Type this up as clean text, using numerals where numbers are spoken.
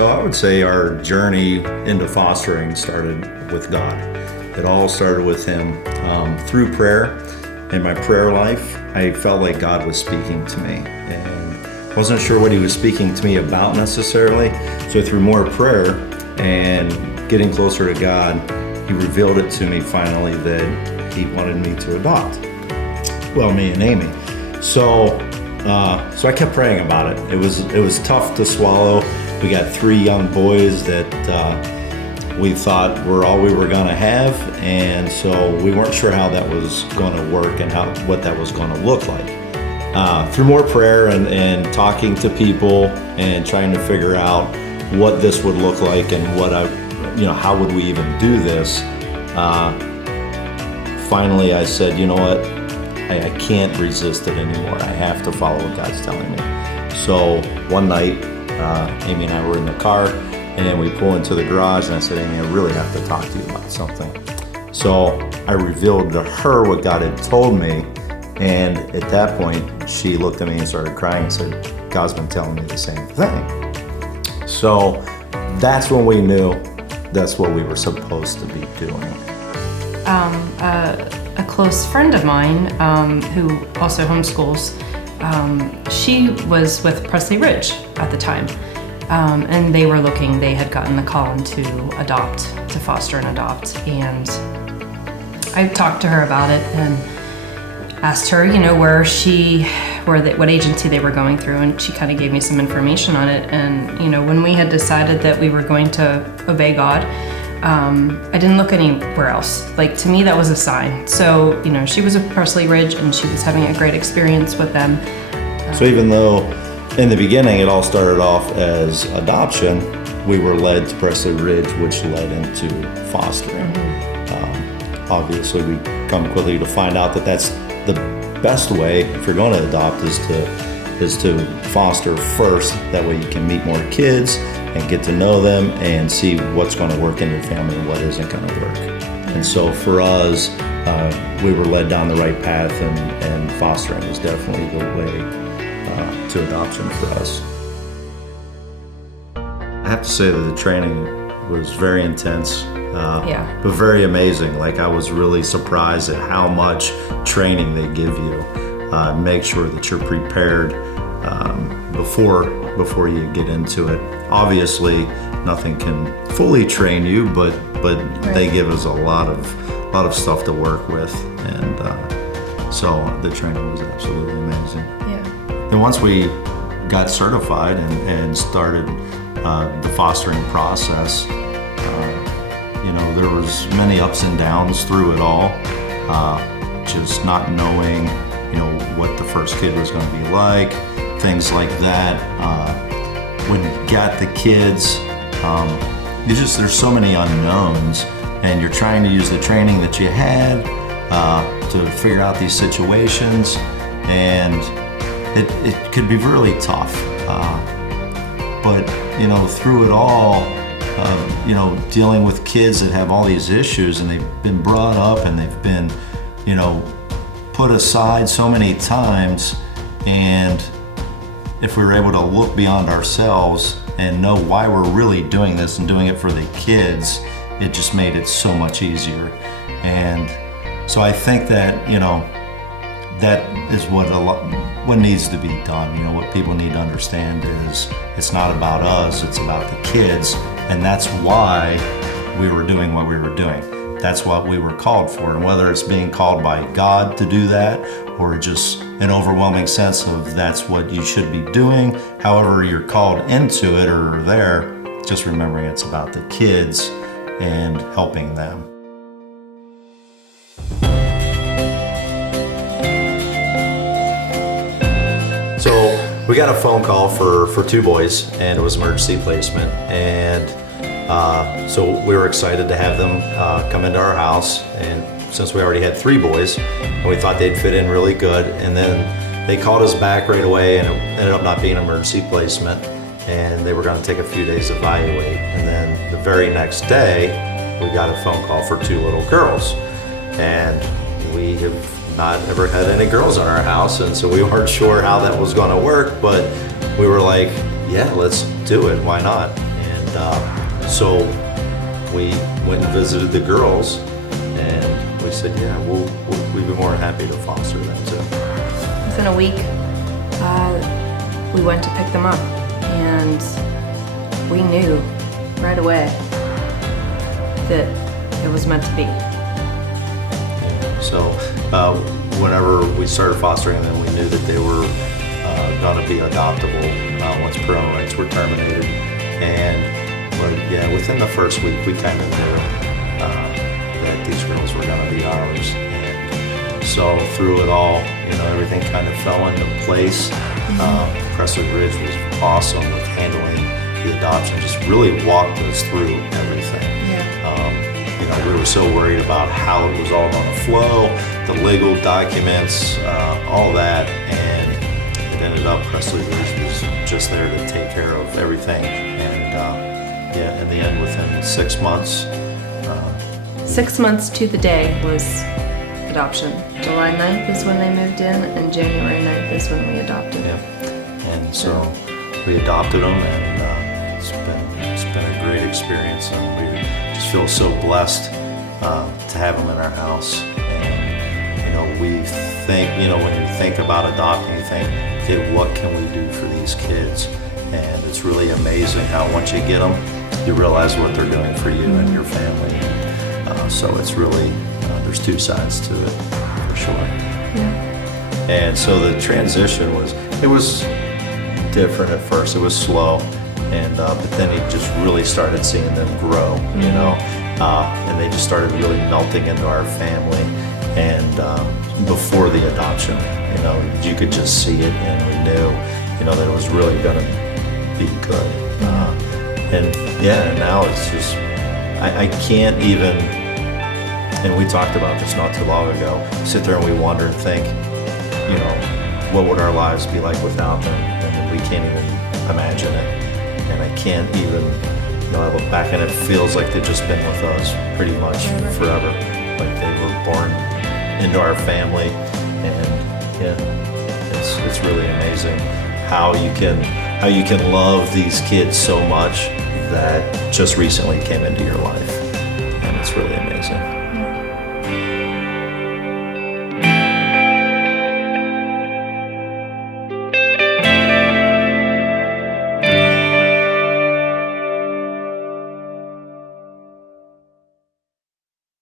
So I would say our journey into fostering started with God. It all started with Him through prayer. In my prayer life, I felt like God was speaking to me, and wasn't sure what He was speaking to me about necessarily. So through more prayer and getting closer to God, He revealed it to me finally that He wanted me to adopt. Well, me and Amy. So I kept praying about it. It was tough to swallow. We got 3 young boys that we thought were all we were gonna have, and so we weren't sure how that was gonna work and what that was gonna look like. Through more prayer and talking to people and trying to figure out what this would look like and how would we even do this, finally I said, you know what, I can't resist it anymore. I have to follow what God's telling me. So one night, Amy and I were in the car, and we pull into the garage, and I said, Amy, I really have to talk to you about something. So I revealed to her what God had told me, and at that point, she looked at me and started crying and said, God's been telling me the same thing. So that's when we knew that's what we were supposed to be doing. A close friend of mine who also homeschools, she was with Presley Ridge at the time, and they had gotten the call to foster and adopt, and I talked to her about it and asked her, what agency they were going through, and she kind of gave me some information on it. And when we had decided that we were going to obey God, I didn't look anywhere else. Like, to me, that was a sign. So, she was with Presley Ridge and she was having a great experience with them. So even though in the beginning it all started off as adoption, we were led to Presley Ridge, which led into fostering. Obviously, we come quickly to find out that that's the best way, if you're going to adopt, is to foster first. That way you can meet more kids and get to know them and see what's going to work in your family and what isn't going to work. And so for us, we were led down the right path, and fostering was definitely the way to adoption for us. I have to say that the training was very intense, but very amazing. Like, I was really surprised at how much training they give you. Make sure that you're prepared before you get into it. Obviously, nothing can fully train you, but right. They give us a lot of stuff to work with, and so the training was absolutely amazing. Yeah. And once we got certified and started the fostering process, there was many ups and downs through it all. Just not knowing, what the first kid was going to be like, things like that. When you got the kids, there's so many unknowns, and you're trying to use the training that you had to figure out these situations, and it could be really tough. But through it all, dealing with kids that have all these issues, and they've been brought up and they've been, put aside so many times, and if we were able to look beyond ourselves and know why we're really doing this and doing it for the kids, it just made it so much easier. And so I think that, that is what needs to be done. What people need to understand is it's not about us, it's about the kids. And that's why we were doing what we were doing. That's what we were called for. And whether it's being called by God to do that, or just an overwhelming sense of that's what you should be doing, however you're called into it or are there, just remembering it's about the kids and helping them. So we got a phone call for 2 boys, and it was emergency placement. And so we were excited to have them come into our house, and since we already had 3 boys, and we thought they'd fit in really good. And then they called us back right away, and it ended up not being an emergency placement, and they were going to take a few days to evaluate. And then the very next day, we got a phone call for 2 little girls, and we have not ever had any girls in our house, and so we weren't sure how that was going to work, but we were like, yeah, let's do it, why not? so we went and visited the girls, and we said, yeah, we'd be more than happy to foster them too. Within a week, we went to pick them up, and we knew right away that it was meant to be. So whenever we started fostering them, we knew that they were going to be adoptable once parental rights were terminated. But yeah, within the first week, we kind of knew that these girls were going to be ours. And so through it all, everything kind of fell into place. Presley Ridge was awesome with handling the adoption, just really walked us through everything. We were so worried about how it was all going to flow, the legal documents, all that, and it ended up Presley Ridge was just there to take care of everything. And in the end, within 6 months. 6 months to the day was adoption. July 9th is when they moved in, and January 9th is when we adopted. Yeah. And so we adopted them, and it's been a great experience, and we just feel so blessed to have them in our house. And we think, when you think about adopting, you think, okay, what can we do for these kids? And it's really amazing how once you get them, you realize what they're doing for you and your family. So it's really there's two sides to it, for sure. Yeah. And so the transition was different at first. It was slow, and but then he just really started seeing them grow, and they just started really melting into our family. And before the adoption, you could just see it, and we knew, that it was really going to be good. And now it's just I can't even. And we talked about this not too long ago. Sit there and we wonder and think, what would our lives be like without them? And we can't even imagine it. And I can't even, I look back and it feels like they've just been with us pretty much forever. Like they were born into our family. And it's really amazing how you can love these kids so much that just recently came into your life. And it's really amazing.